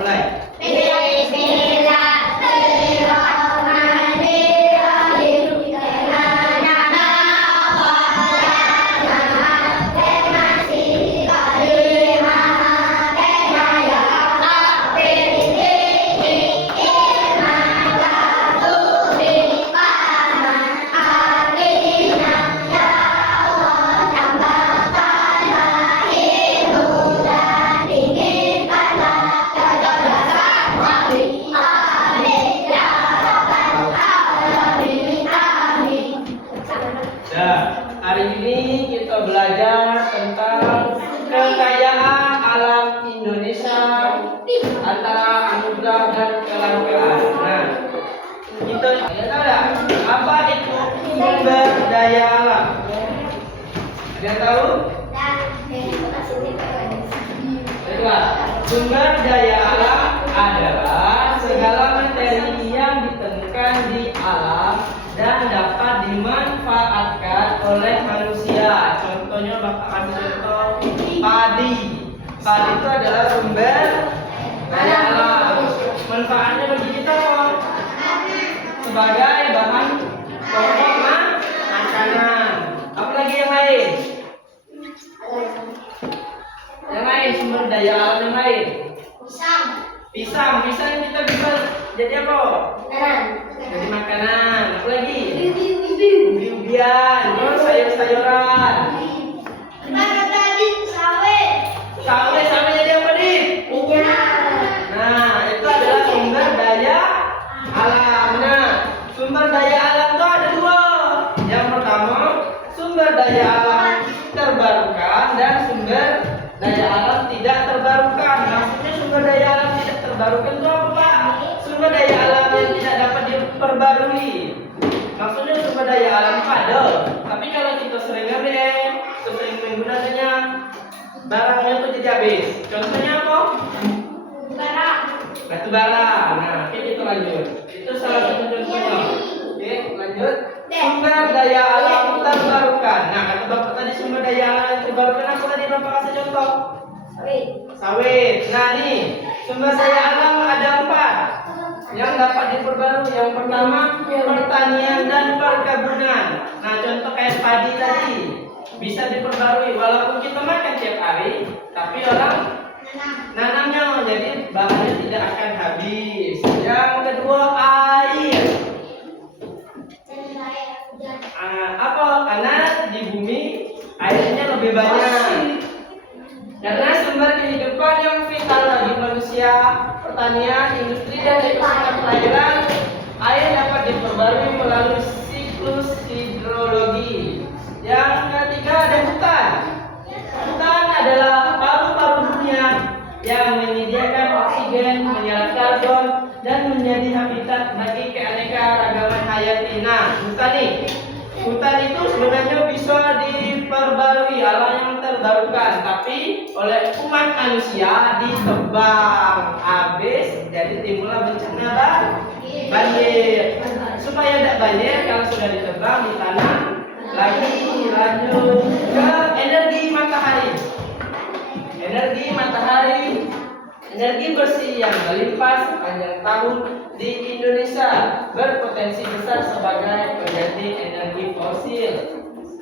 Mulai. Hari ini kita belajar tentang kekayaan alam Indonesia antara anugerah dan kelangkaan. Nah, kita tahu apa itu sumber daya alam? Ada yang tahu? Baiklah, sumber daya alam adalah segala materi yang ditemukan di alam dan dapat dimanfaatkan oleh manusia. Contohnya Bapak kasih contoh padi. Padi itu adalah sumber daya alam. Manfaatnya bagi kita apa? Sebagai bahan pokok makanan. Apalagi yang lain? Yang lain sumber daya alam yang lain? Pisang kita bisa jadi apa? Jadi makanan. Apa lagi? Ubi-ubian. Terus sayur-sayuran. Sawit jadi apa nih? Nah, itu adalah sumber daya alam. Nah, sumber daya alam itu ada dua. Yang pertama, sumber daya alam terbarukan dan sumber daya alam tidak terbarukan. Maksudnya sumber daya alam tidak terbarukan itu apa, Pak? Sumber daya alam yang tidak dapat diperbarui. Maksudnya sumber daya alam ada, tapi kalau kita sering menggunakannya, barangnya itu jadi habis. Contohnya apa? Batu bara. Nah, oke, kita lanjut. Itu salah satu contohnya. Oke, lanjut. Sumber daya alam terbarukan. Nah, kata Bapak tadi sumber daya alam yang terbarukan apa tadi Bapak kasih contoh? Sawit. Nah, nih sumber daya alam ada 4 yang dapat diperbarui. Yang pertama, pertanian dan perkebunan. Nah, contoh kayak padi tadi bisa diperbarui. Walaupun kita makan tiap hari, tapi orang nanamnya, jadi bahannya tidak akan habis. Yang kedua, air. Apa? Karena di bumi airnya lebih banyak. Karena sumber kehidupan yang vital bagi manusia, pertanian, industri, dan ekosistem perairan, air dapat diperbarui melalui siklus hidrologi. Yang ketiga ada hutan. Hutan adalah paru-paru dunia yang menyediakan oksigen, menyerap karbon, dan menjadi habitat bagi keanekaragaman hayati. Nah, hutan itu sebenarnya bisa diperbarui, alam yang terbarukan, tapi oleh umat manusia ditebang habis, jadi timbullah bencana banjir. Supaya tidak banjir, kalau sudah ditebang, ditanam lagi. Lanjut ke energi matahari. Energi bersih yang melimpah sepanjang tahun di Indonesia berpotensi besar sebagai pengganti energi fosil.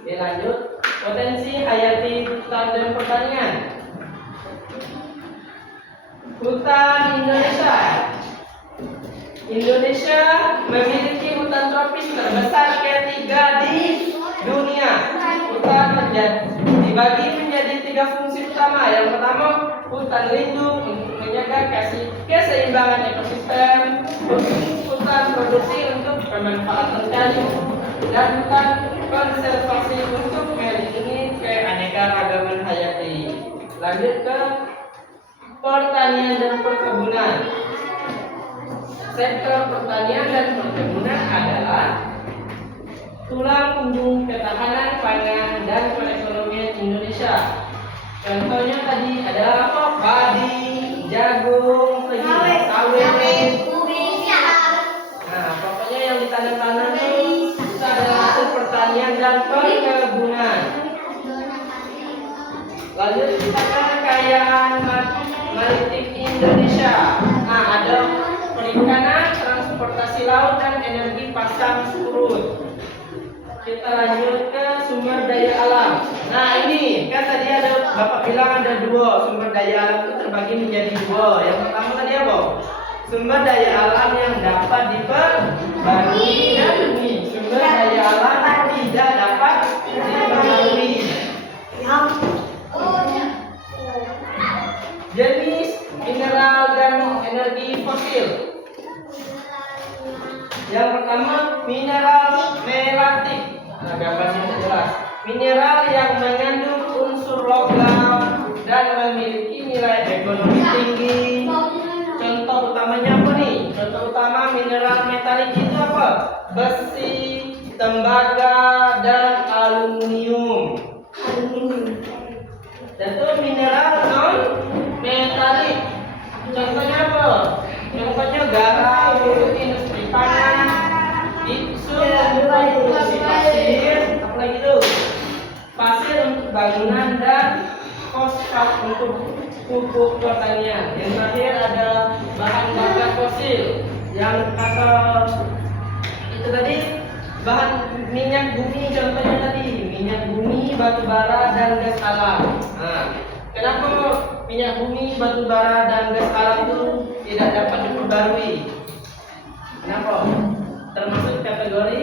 Oke, lanjut. Potensi hayati hutan dan pertanian. Hutan Indonesia memiliki hutan tropis terbesar ketiga di dunia. Hutan dibagi menjadi 3 fungsi utama. Yang pertama, hutan lindung untuk menjaga keseimbangan ekosistem, hutan produksi untuk pemanfaatan kayu, dan hutan konservasi untuk melindungi keanekaragaman hayati. Lanjut ke pertanian dan perkebunan. Sektor pertanian dan perkebunan adalah tulang punggung ketahanan pangan dan perekonomian Indonesia. Contohnya tadi adalah apa? Padi, jagung, sawit. Nah, pokoknya yang ditanam-tanam itu adalah hasil pertanian dan perkebunan. Lanjut kita ke kekayaan maritim Indonesia. kanan transportasi laut dan energi pasang surut. Kita lanjut ke sumber daya alam. Nah ini kan tadi ada Bapak bilang ada dua sumber daya alam itu terbagi menjadi dua. Yang pertama tadi apa? Sumber daya alam yang dapat diperbarui dan ini sumber daya alam yang tidak dapat diperbarui. Jenis mineral dan energi fosil. Yang pertama mineral melatik. Nah, gambarnya jelas. Mineral yang mengandung unsur logam dan memiliki nilai ekonomi tinggi. Contoh utamanya apa nih? Contoh utama mineral metalik itu apa? Besi, tembaga, dan aluminium. Dan itu mineral non metalik. Contohnya apa? Contohnya garam untuk industri pangan, gipsum untuk produksi pasir, apalagi itu pasir untuk bangunan dan fosfat untuk pupuk pertanian. Yang terakhir ada bahan bakar fosil yang kata itu tadi bahan minyak bumi, contohnya tadi minyak bumi, batu bara dan gas alam. Nah, kenapa minyak bumi, batu bara dan gas alam itu tidak dapat diperbarui? Kenapa? Termasuk kategori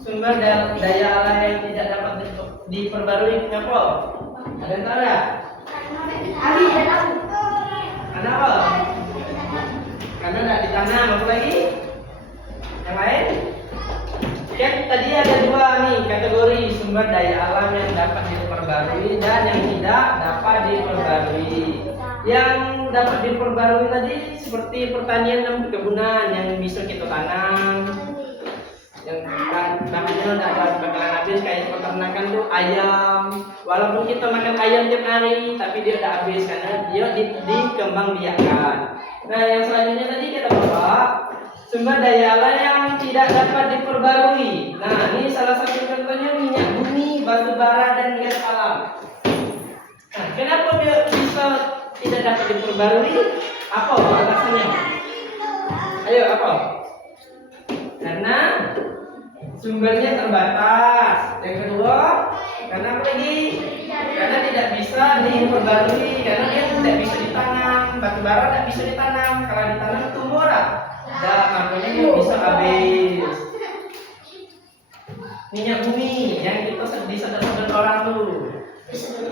sumber daya alam yang tidak dapat diperbarui. Kenapa? Ada yang tahu ya? Kenapa? Karena tidak ditanam. Apa lagi? Yang lain? Kan tadi ada dua nih kategori sumber daya alam yang dapat diperbarui dan yang tidak dapat diperbarui. Yang dapat diperbarui tadi seperti pertanian dan perkebunan yang bisa kita tanam, yang bahannya udah bakalan habis, kayak peternakan tuh ayam. Walaupun kita makan ayam tiap hari, tapi dia udah habis karena dia dikembangbiakkan. Nah, yang selanjutnya tadi kita bawa sumber daya alam yang tidak dapat diperbarui. Nah, ini salah satu contohnya minyak bumi, batu bara, dan gas alam. Nah, kenapa dia bisa tidak dapat diperbarui? Apa alasannya? Ayo, apa? Karena sumbernya terbatas. Yang kedua, karena apa lagi? Karena tidak bisa diperbarui, karena dia tidak bisa ditanam. Batu bara tidak bisa ditanam. Kalau ditanam tumbuh lah. Dah, makanya dia bisa habis. Minyak bumi yang kita disedot orang tuh.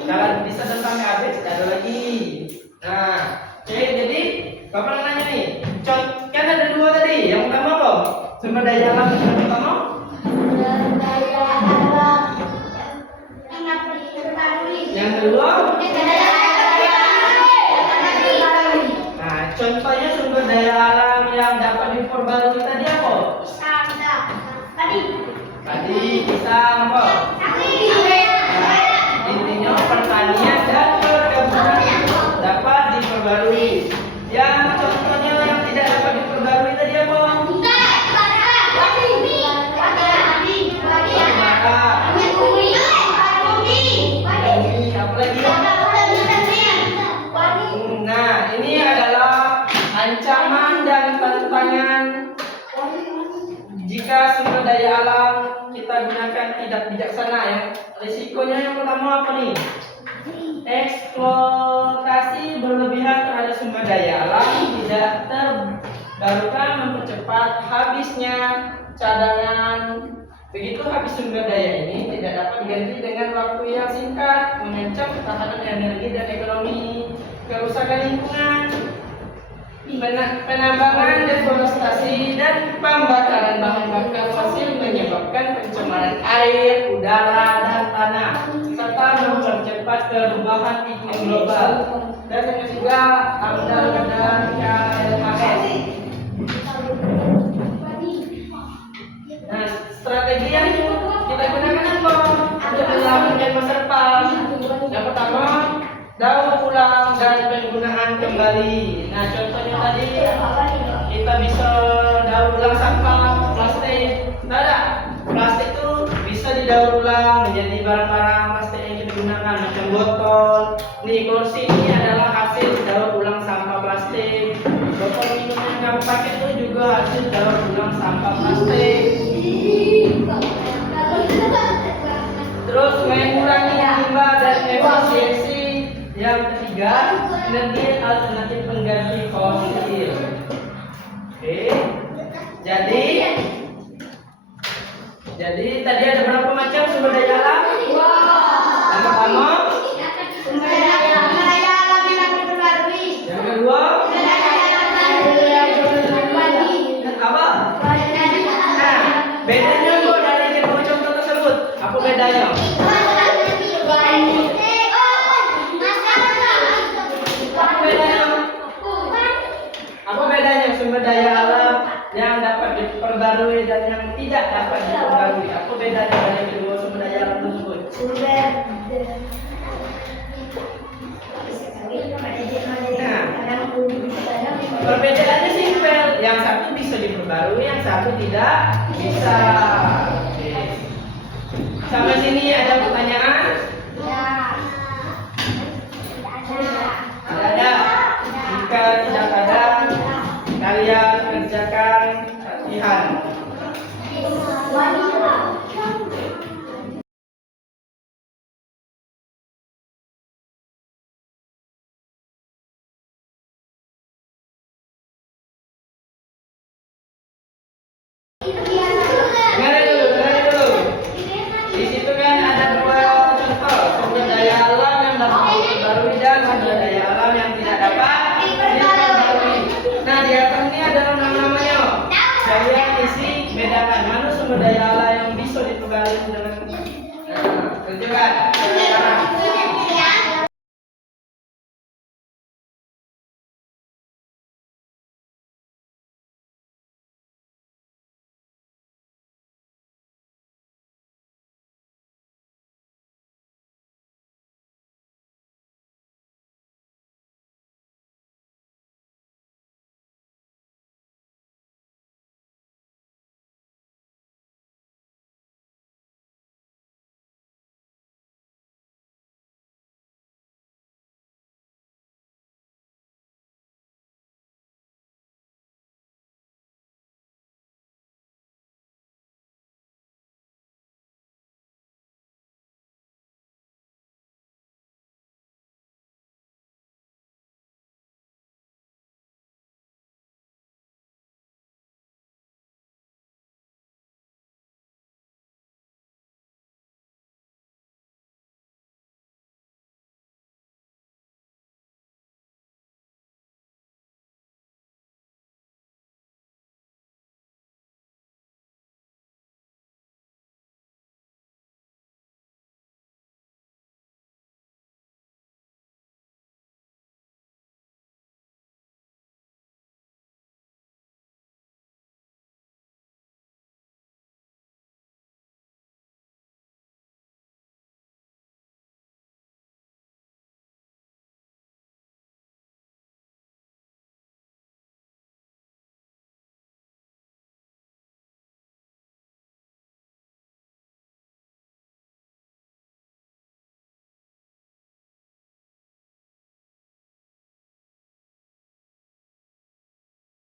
Kalau disedot sampai habis, tidak ada lagi. Nah, jadi Bapak nanya nih, kan ada dua tadi. Yang pertama apa? Sumber daya alam yang pertama? Yang kedua? Nah, contohnya sumber daya alam yang dapat diperbarui tadi apa? Tadi pisang apa? Nah, intinya pertanian dan perkebunan dapat diperbarui. Yang contohnya yang tidak dapat diperbarui tadi apa? Nah, ini adalah ancaman dan tantangan jika sumber daya alam kita gunakan tidak bijaksana. Yang risikonya yang pertama apa nih? Eksploitasi berlebihan terhadap sumber daya alam tidak terbarukan, mempercepat habisnya cadangan. Begitu habis sumber daya ini tidak dapat diganti dengan waktu yang singkat, mengancam ketahanan energi dan ekonomi, kerusakan lingkungan, penambangan, deforestasi, dan pembakaran bahan bakar fosil menyebabkan pencemaran air, udara, dan tanah, serta mempercepat perubahan iklim global. Dan yang ketiga, AMDAL dan KLHS. Nah, strategi yang kita gunakan apa untuk menyelamatkan masa depan? Yang pertama, daur ulang dan penggunaan kembali. Nah, contohnya tadi kita bisa daur ulang sampah plastik. Ada plastik itu bisa didaur ulang menjadi barang-barang plastik yang kita gunakan, macam botol. Nih, kursi ini adalah hasil daur ulang sampah plastik. Botol kedua hasil daur ulang sampah plastik. Terus mengurangi limbah dan efisiensi. Yang ketiga, energi alternatif pengganti fosil. Oke. Jadi tadi ada berapa macam sumber daya alam? Yang pertama, Sumber daya alam yang dapat diperbarui. yang kedua, dan apa? Nah, bedanya kok dari kedua contoh tersebut? Apa bedanya? Apa bedanya sumber daya alam yang dapat diperbarui dan yang tidak dapat diperbarui? Apa bedanya dari kedua sumber daya alam tersebut? Perbedaannya simpel, yang satu bisa diperbarui, yang satu tidak bisa. Oke. Sampai sini ada pertanyaan? Ada. Jika tidak ada, kalian kerjakan latihan.